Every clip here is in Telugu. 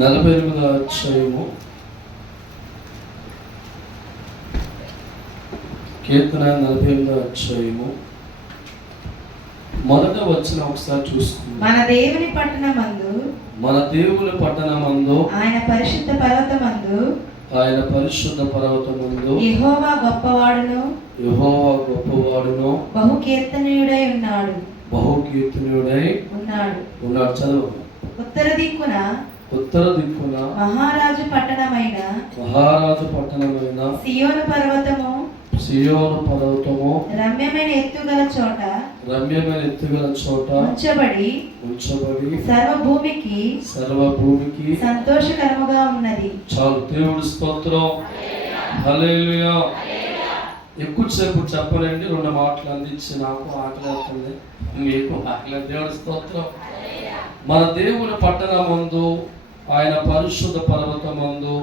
48వ అధ్యాయము కీర్తన 48వ అధ్యాయము మొదట వచ్చిన ఒకసారి చూసుకుందాం. మన దేవుని పట్టణమందు ఆయన పరిశుద్ధ పర్వతమందు యెహోవా గొప్పవాడును బహు కీర్తనీయుడై ఉన్నాడు. చదువు. ఉత్తర దిక్కున మహారాజు పట్టణమైన సియోను పర్వతము రమ్యమైన ఎత్తుగల చోట ఉంచబడి సర్వభూమికి సంతోషకరముగా ఉన్నది. చాలు. దేవుడి స్తోత్రం. హల్లెలూయా. ఎక్కువసేపు చెప్పలేండి, 2 మాటలు అందించి నాకు ఆకలి అవుతుంది, మీకు ఆకలి. దేవుడి స్తోత్రం. మన దేవుని పట్టణమందు ఆయన పరిశుద్ధ పర్వతమందు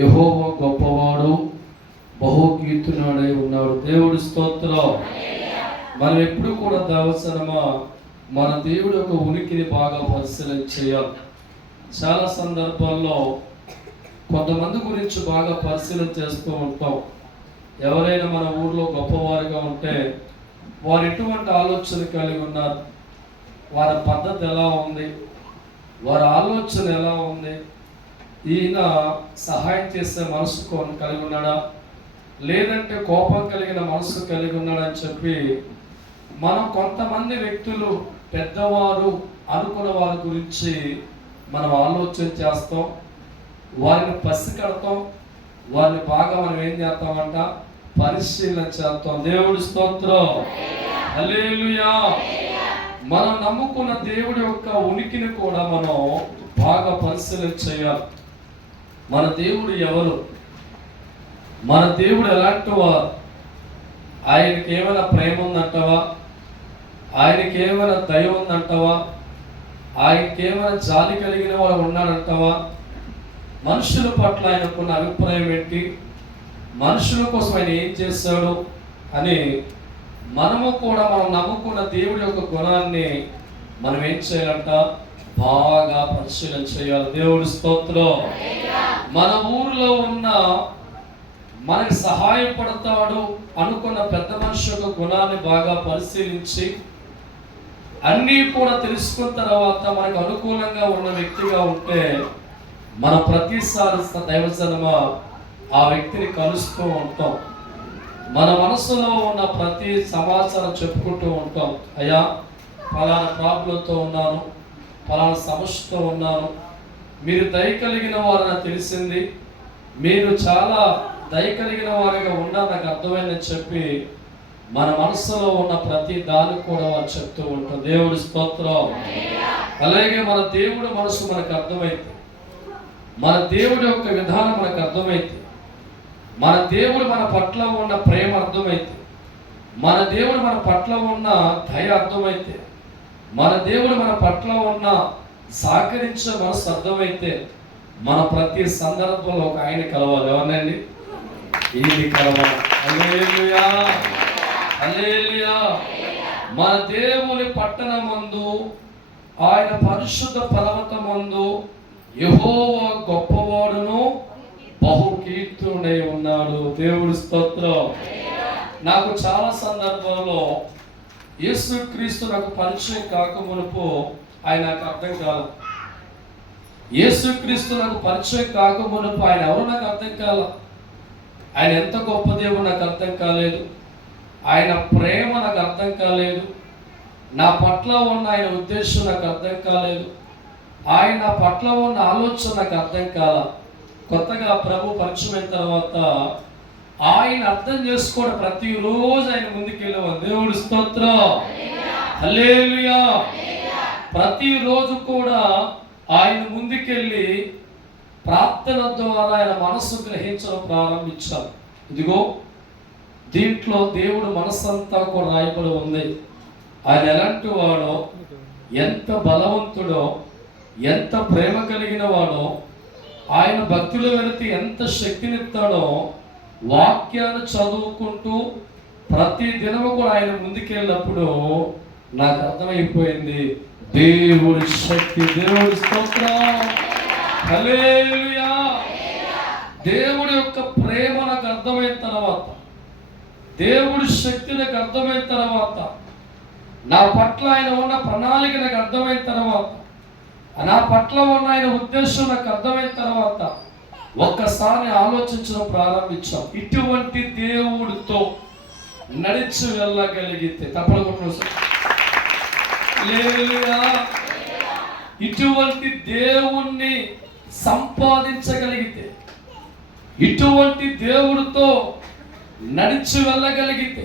యెహోవా గొప్పవాడు బహు కీర్తనుడై ఉన్నాడు. దేవుడి స్తోత్రం. మనం ఎప్పుడు కూడా దేవసనమా మన దేవుడి యొక్క ఉనికిని బాగా పరిశీలన చేయాలి. చాలా సందర్భాల్లో కొంతమంది గురించి బాగా పరిశీలన చేస్తూ ఉంటాం. ఎవరైనా మన ఊర్లో గొప్పవారిగా ఉంటే వారు ఎటువంటి ఆలోచన కలిగి ఉన్నారు, వారి పద్ధతి ఎలా ఉంది, వారి ఆలోచన ఎలా ఉంది, ఈయన సహాయం చేసే మనసు కలిగి ఉన్నాడా, లేదంటే కోపం కలిగిన మనసు కలిగి ఉన్నాడని చెప్పి మనం కొంతమంది వ్యక్తులు పెద్దవారు అనుకున్న వారి గురించి మనం ఆలోచన చేస్తాం, వారిని పసికడతాం, వారిని బాగా మనం ఏం చేస్తామంట, పరిశీలన చేస్తాం. దేవుడి స్తోత్రం. హల్లెలూయా. మనం నమ్ముకున్న దేవుడి యొక్క ఉనికిని కూడా మనం బాగా పరిశీలన చేయాలి. మన దేవుడు ఎవరు, మన దేవుడు ఎలాంటి వారు, ఆయనకి ఏమైనా ప్రేమ ఉందంటావా, ఆయనకి ఏమైనా దయ ఉందంటావా, ఆయనకి ఏమైనా జాలి కలిగిన వాడు ఉన్నాడంటావా, మనుషుల పట్ల ఆయనకున్న అభిప్రాయం ఏంటి, మనుషుల కోసం ఆయన ఏం చేశాడు అని మనము కూడా మనం నమ్ముకున్న దేవుడి యొక్క గుణాన్ని మనం ఏం చేయాలంట, బాగా పరిశీలన చేయాలి. దేవుడి స్తోత్రం. మన ఊరిలో ఉన్న మనకి సహాయపడతాడు అనుకున్న పెద్ద మనిషి యొక్క గుణాన్ని బాగా పరిశీలించి అన్నీ కూడా తెలుసుకున్న తర్వాత మనకు అనుకూలంగా ఉన్న వ్యక్తిగా ఉంటే మన ప్రతిసారి దైవజనమ ఆ వ్యక్తిని కలుస్తూ ఉంటాం. మన మనసులో ఉన్న ప్రతి సమాచారం చెప్పుకుంటూ ఉంటాం. అయ్యా, ఫలానా ప్రాబ్లంతో ఉన్నాను, ఫలానా సమస్యతో ఉన్నాను, మీరు దయ కలిగిన వారని తెలిసింది, మీరు చాలా దయ కలిగిన వారిగా ఉన్నా నాకు అర్థమైందని చెప్పి మన మనసులో ఉన్న ప్రతి దాన్ని కూడా వారు చెప్తూ ఉంటాం. దేవుడి స్తోత్రం. అలాగే మన దేవుడు మనసు మనకు అర్థమైంది, మన దేవుడి యొక్క విధానం మనకు అర్థమైంది, మన దేవుడు మన పట్ల ఉన్న ప్రేమ అర్థమైతే, మన దేవుడు మన పట్ల ఉన్న దయ అర్థమైతే, మన దేవుడు మన పట్ల ఉన్న సహకరించే మనసు అర్థమైతే మన ప్రతి సందర్భంలో ఒక ఆయన కలవాలి. ఎవరినండి? ఇది కలవాలి. హల్లెలూయా. హల్లెలూయా. మన దేవుని పట్టణమందు ఆయన పరిశుద్ధ పర్వతమందు యెహోవా గొప్పవాడును బహు కీర్తుడై ఉన్నాడు. దేవుడి స్తోత్రం. నాకు చాలా సందర్భాల్లో యేసుక్రీస్తు నాకు పరిచయం కాకమునుపు ఆయన నాకు అర్థం కాదు. యేసుక్రీస్తు నాకు పరిచయం కాకమునుపు ఆయన ఎవరు నాకు అర్థం కాల. ఆయన ఎంత గొప్ప దేవుడు నాకు అర్థం కాలేదు, ఆయన ప్రేమ నాకు అర్థం కాలేదు, నా పట్ల ఉన్న ఆయన ఉద్దేశం నాకు అర్థం కాలేదు, ఆయన నా పట్ల ఉన్న ఆలోచన నాకు అర్థం కాల. కొత్తగా ప్రభు పరిచయం అయిన తర్వాత ఆయన అర్థం చేసుకోవడం ప్రతిరోజు ఆయన ముందుకెళ్ళేవాడు. దేవుడి స్తోత్రం. హల్లెలూయా. ప్రతిరోజు కూడా ఆయన ముందుకెళ్ళి ప్రార్థన ద్వారా ఆయన మనస్సు గ్రహించడం ప్రారంభించారు. ఇదిగో దీంట్లో దేవుడు మనస్సంతా కూడా రాయబడి ఉంది. ఆయన ఎలాంటి వాడో, ఎంత బలవంతుడో, ఎంత ప్రేమ కలిగిన వాడో, ఆయన భక్తుల వెళితే ఎంత శక్తినిస్తాడో వాక్యాన్ని చదువుకుంటూ ప్రతి దినము కూడా ఆయన ముందుకెళ్ళినప్పుడు నాకు అర్థమైపోయింది దేవుడి శక్తి. దేవుడి స్తోత్రం. హల్లెలూయా. దేవుడి యొక్క ప్రేమ నాకు అర్థమైన తర్వాత, దేవుడి శక్తి నాకు అర్థమైన తర్వాత, నా పట్ల ఆయన ఉన్న ప్రణాళిక నాకు అర్థమైన తర్వాత, నా పట్ల ఉన్న ఆయన ఉద్దేశం నాకు అర్థమైన తర్వాత ఒక్కసారి ఆలోచించడం ప్రారంభించాం. ఇటువంటి దేవుడితో నడిచి వెళ్ళగలిగితే తప్పకుండా ఇటువంటి దేవుణ్ణి సంపాదించగలిగితే, ఇటువంటి దేవుడితో నడిచి వెళ్ళగలిగితే,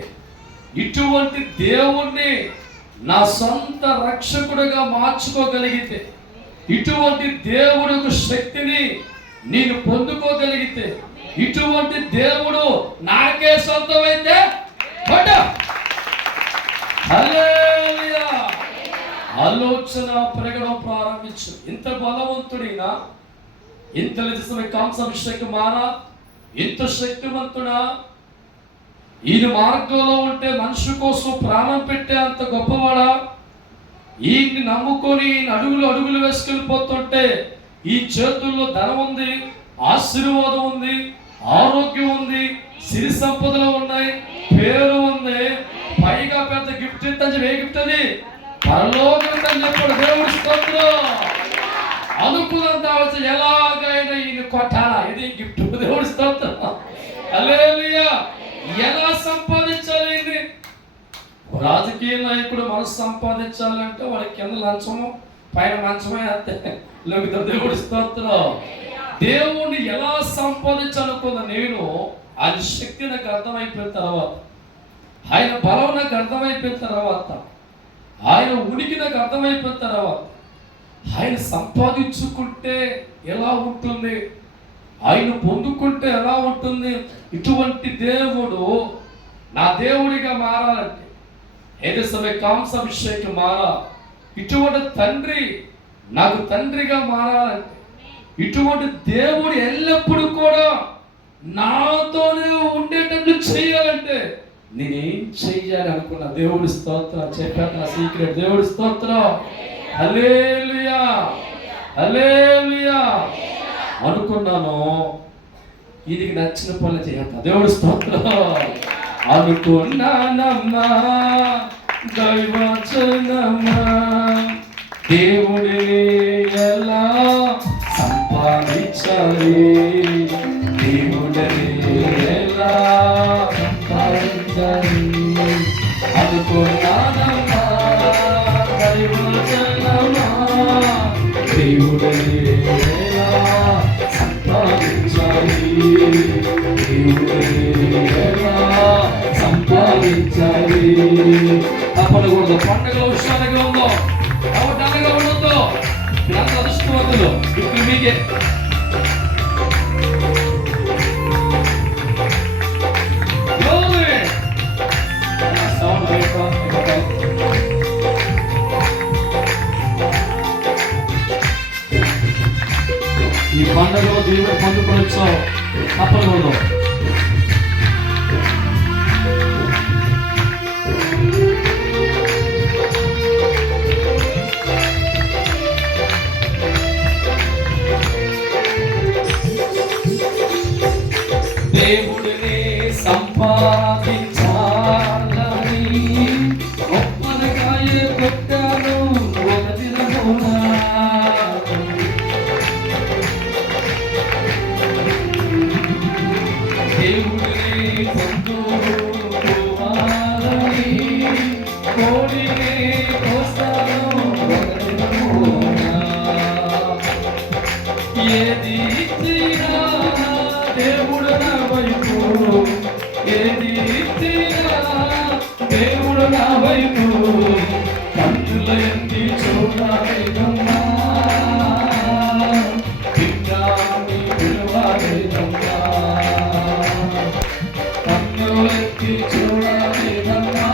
ఇటువంటి దేవుణ్ణి నా సొంత రక్షకుడిగా మార్చుకోగలిగితే, ఇటువంటి దేవుడి యొక్క శక్తిని నేను పొందుకోగలిగితే, ఇటువంటి దేవుడు నాకే సొంతమైతే హల్లెలూయా. ఆలోచన పెరగడం ప్రారంభించు. ఇంత బలవంతుడినా, ఇంత నిజమే కాంసాభిషేకం మారా, ఇంత శక్తివంతుడా, ఈయన మార్గంలో ఉంటే మనిషి కోసం ప్రాణం పెట్టే అంత గొప్పవాడా, ఈయన్ని నమ్ముకొని ఈయన అడుగులు అడుగులు వేసుకెళ్ళిపోతుంటే ఈ చేతుల్లో ధనం ఉంది, ఆశీర్వాదం ఉంది, ఆరోగ్యం ఉంది, సిరి సంపదలు ఉన్నాయి, పేరు ఉంది, పైగా పెద్ద గిఫ్ట్ ఇద్దని ఏ గిఫ్ట్ అది పరలోకం అని చెప్పాడు. దేవుడి స్తోత్రం. అనుకున్నంత ఎలాగైనా ఈయన కొట్టాలా, ఇది గిఫ్ట్. దేవుడి స్తోత్రం. హల్లెలూయా. ఎలా సంపాదించాలి ఇది? రాజకీయ నాయకుడు మనసు సంపాదించాలంటే వాడి కింద లంచము పైన మంచమే అంతే. దేవుడి స్తోత్రం. దేవుణ్ణి ఎలా సంపాదించాలనుకున్న నేను, ఆయన శక్తి నాకు అర్థమైపోయిన తర్వాత, ఆయన బలం నాకు అర్థమైపోయిన తర్వాత, ఆయన ఉనికి నాకు అర్థమైపోయిన తర్వాత, ఆయన సంపాదించుకుంటే ఎలా ఉంటుంది, ఆయన పొందుకుంటే ఎలా ఉంటుంది, ఇటువంటి దేవుడు నా దేవుడిగా మారాలంటే ఏదే సమయ కాంసాభిషేకం మారా, ఇటువంటి తండ్రి నాకు తండ్రిగా మారాలంటే, ఇటువంటి దేవుడు ఎల్లప్పుడూ కూడా నాతోనే ఉండేటట్లు చేయాలంటే నేనేం చెయ్యాలి అనుకున్నా. దేవుడి స్తోత్రం చెప్పాను, నా సీక్రెట్. దేవుడి స్తోత్రం. హల్లెలూయా, హల్లెలూయా. అనుకున్నాను, ఇది నచ్చిన పనులు చేయాలి. దేవుడి స్తోత్రం. అనుకున్నానమ్మా దైవచనమ్మా, దేవుడిని ఎలా సంపాదించాలి, దేవుడిని ఎలా సంపాదించాలి అనుకున్నానమ్మా దైవచనమ్మా, దేవుడిని ఎలా సంపాదించాలి, దేవుడిని ఎలా సంపాదించాలి. తప్పకూడదు. పండుగ ఉత్సాహంగా ఉందో అవటాలుగా ఉండొద్దు. ఎంత అదృష్టవంతులు. ఇప్పుడు మీకే ఈ పండుగలో దేవుడు పొందుకొచ్చావు. తప్పకూడదు. దేవుడిని సంపాదించాలని ఒప్పనకాయ కొట్టాను ఒక దినమున, దేవుడిని పొందుకోవాలని కోడిని కోస్తాను ఒక దినమున, ఏది ఇచ్చినా దేవుడు నా వైపు, ఏది ఇచ్చినా దేవుడు నా వైపు, కంచుల ఎత్తి చూడాలేదమ్మా, బిడ్డాన్ని పిలవాలేదమ్మా, కంచులెత్తి చూడాలేదమ్మా,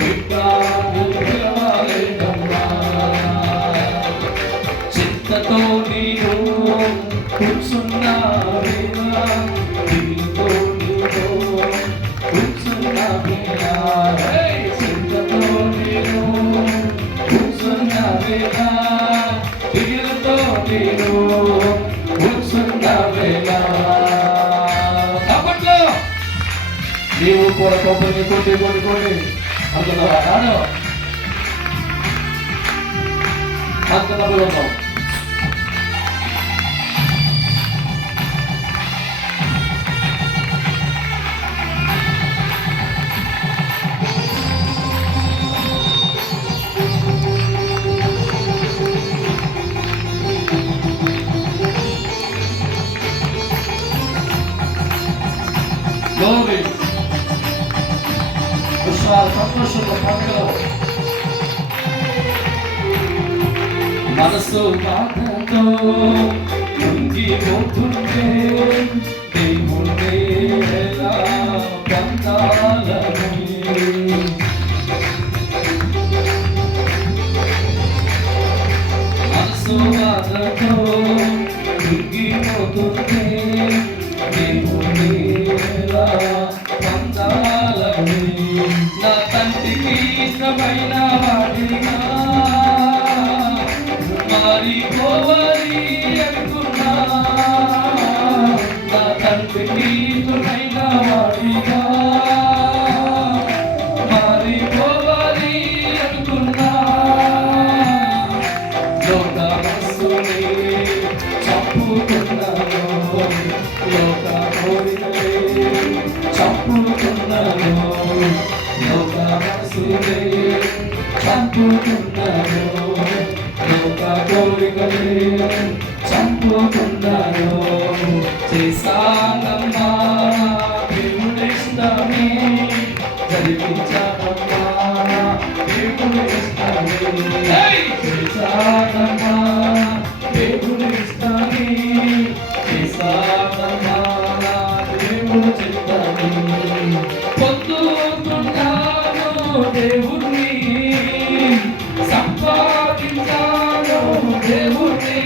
బిడ్డాన్ని పిలవాలేదమ్మా. చింతతో నేను కూర్చున్నావేనా, దిగుతో నీతో కూర్చున్నావేనా, చింతతో నేను కూర్చున్నావేనా, దిగులతో నీవు కూడా కొబ్బరిని కొట్టి అంటున్నావా? కాదు అంటున్నప్పుడు Glory. విశ్వాస సంతోషంలో పండుగలో మనసు బాధతో పొంగిపోతుంటే దేవుడే ఎలా పొందాలని మనసు బాధతో పొంగిపోతుంటే దేవుడే ఎలా పొందాలని నా తండ్రికి ఇష్టమైన వాడిగా మారిపోవాలి అనుకున్నా నా తండ్రికి ఇష్టమైన వాడిగా మారిపోవాలి అనుకున్నా లోక మనసుని చంపుకున్నాను లోక కోరికలే చంపుకున్నాను లోక మనసులే చంపుకున్నాను లోక కోరికలే చంపుకున్నాను చేశానమ్మా దేవుడిష్టమే జరిపించానమ్మా దేవుడిష్టమే చేశానమ్మా దేవుడిష్టమే చేశానమ్మా దేవుడు చిత్తమే పొందుకున్నాను దేవుణ్ణి సంపాదించాను దేవుణ్ణి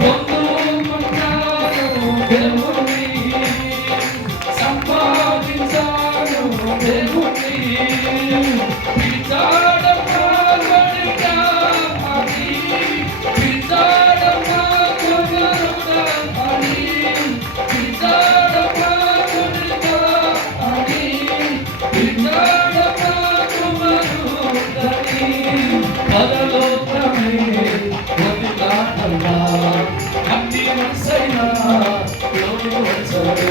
పొందుకున్నాను దేవుణ్ణి సంపాదించాను దేవుణ్ణి పిలిచాడమ్మా వడిగా అని పిలిచాడమ్మా కుమారుడా అని పిలిచాడమ్మా వడిగా అని పిలిచాడమ్మా కుమారుడని పరలోకమే వదిలాడమ్మా అన్ని మనసైనా లోని వచ్చాడు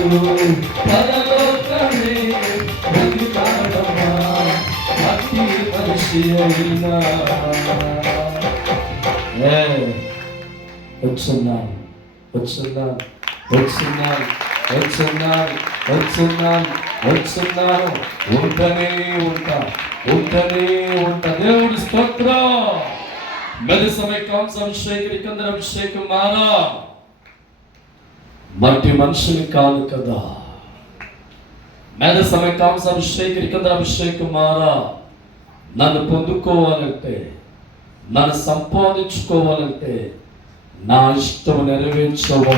పరలోకమే వదిలాడమ్మా అతి మనిషి అయినా వచ్చున్నాను వచ్చున్నాను వచ్చున్నాను వచ్చున్నాను వచ్చున్నాను వచ్చున్నాను ఉంటనే ఉంటా ఉంటనే ఉంటా దేవుడి స్తోత్రం మెది समय कौन सा अभिषेक निकंदर अभिषेक मारा మట్టి మనుషుని కాదు కదా మెది समय कौन सा अभिषेक निकंदर अभिषेक मारा నన్ను పొందుకోవాలంటే నన్ను సంపాదించుకోవాలంటే నా ఇష్టం నెరవేర్చవా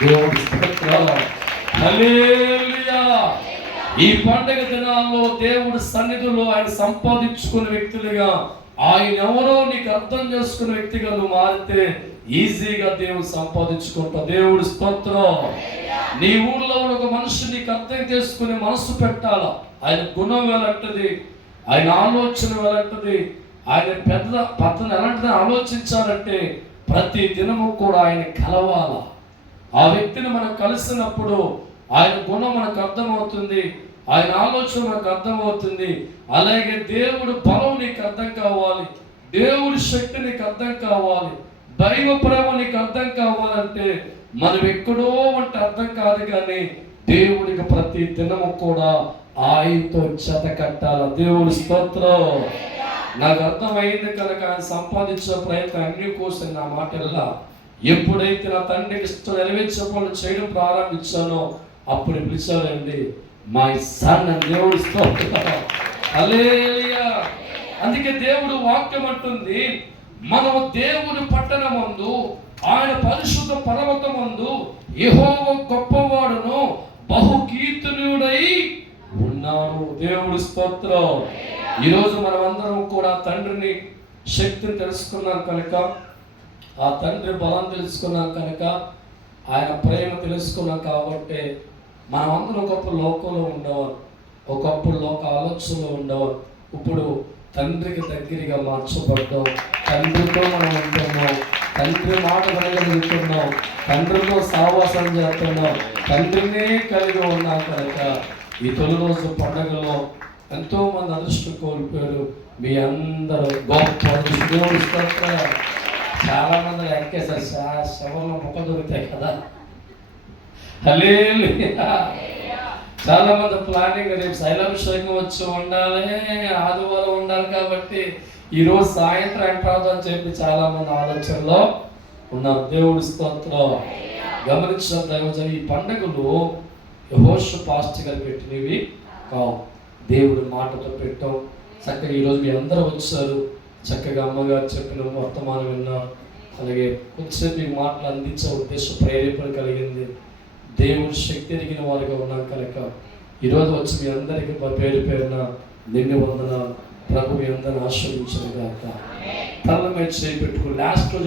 దేవుడి స్తోత్రం హల్లెలూయా ఈ పండుగ దినాల్లో దేవుడి సన్నిధిలో ఆయన సంపాదించుకునే వ్యక్తులుగా ఆయన ఎవరో నీకు అర్థం చేసుకునే వ్యక్తిగా నువ్వు మారితే ఈజీగా దేవుడు సంపాదించుకుంటా దేవుడి స్తోత్రం నీ ఊళ్ళో ఒక మనిషి నీకు అర్థం చేసుకునే మనసు పెట్టాలా ఆయన గుణం ఎలాంటిది ఆయన ఆలోచన ఎలాంటిది ఆయన పెద్దను ఎలాంటిది ఆలోచించాలంటే ప్రతి దినము కూడా ఆయన కలవాలా ఆ వ్యక్తిని మనం కలిసినప్పుడు ఆయన గుణం మనకు అర్థమవుతుంది ఆయన ఆలోచన మనకు అర్థమవుతుంది అలాగే దేవుడు బలం నీకు అర్థం కావాలి దేవుడి శక్తి నీకు అర్థం కావాలి దైవ ప్రేమ నీకు అర్థం కావాలంటే మనం ఎక్కడో అంటే అర్థం కాదు కానీ దేవుడికి ప్రతి దినము కూడా ఆయనతో జత కట్టాల దేవుడి స్తోత్రం నాకు అర్థమైంది కనుక ఆయన సంపాదించే ప్రయత్నం అన్ని కోసం నా మాటల్లా ఎప్పుడైతే నా తండ్రికి ఇష్టం నెరవేర్చకుండా చేయడం ప్రారంభించానో అప్పుడు పిలిచారండి మై సన్ అని దేవుడి స్తోత్రం హల్లెలూయా అందుకే దేవుడు వాక్యం అంటుంది మనము దేవుని పట్టణమందు ఆయన పరిశుద్ధ పర్వతమందు యెహోవా గొప్పవాడును బహుకీర్తనుడై ఉన్నాడు దేవుడి స్తోత్రం ఈరోజు మనమందరం కూడా తండ్రిని శక్తిని తెలుసుకున్నాం కనుక ఆ తండ్రి బలం తెలుసుకున్నాం కనుక ఆయన ప్రేమ తెలుసుకున్నాం కాబట్టి మనమందరం ఒకప్పుడు లోకంలో ఉండేవారు, ఒకప్పుడు లోక ఆలోచనలో ఉండేవారు. ఇప్పుడు తండ్రికి దగ్గరగా మార్చబడ్డాం, తండ్రితో మనం ఉంటున్నాం, తండ్రి మాట వినగలుగుతున్నాం, తండ్రితో సహవాసం చేస్తున్నాం, తండ్రినే కలిగి ఉన్నాం కనుక ఈ తొలి రోజు పండుగలో ఎంతోమంది అదృష్టం కోల్పోయారు. మీ అందరూ గొప్ప దేవుడు స్తోత్రం. చాలామంది ఎక్కేసారు, శవంలో మొక్క దొరుకుతాయి కదా. హల్లెలూయా. చాలా మంది ప్లానింగ్ రేపు శైలాభిషేకం వచ్చి ఉండాలి, ఆదివారం ఉండాలి కాబట్టి ఈరోజు సాయంత్రం ఎంట్రాదు అని చెప్పి చాలా మంది ఆలోచనలో ఉన్నారు. దేవుడి స్తోత్రం. గమనించిన దైవజనం, ఈ పండుగలు యెహోషువ పాస్టర్ గారు పెట్టినవి కావు, దేవుడి మాటతో పెట్టాం. చక్కగా ఈరోజు మీ అందరూ వచ్చారు, చక్కగా అమ్మగారు చెప్పిన వర్తమానం విన్నారు. అలాగే కొద్దిసేపు ఈ మాటలు అందించే ఉద్దేశ ప్రేరేపణ కలిగింది. దేవుడి శక్తి ఎరిగిన వారిగా ఉన్నాం కనుక ఈరోజు వచ్చి మీ అందరికీ పేరు పేరున నిండి వందన. ప్రభు మీ అందరిని ఆశీర్వదించను గాక. తల మీద చేయి పెట్టుకుని లాస్ట్ రోజు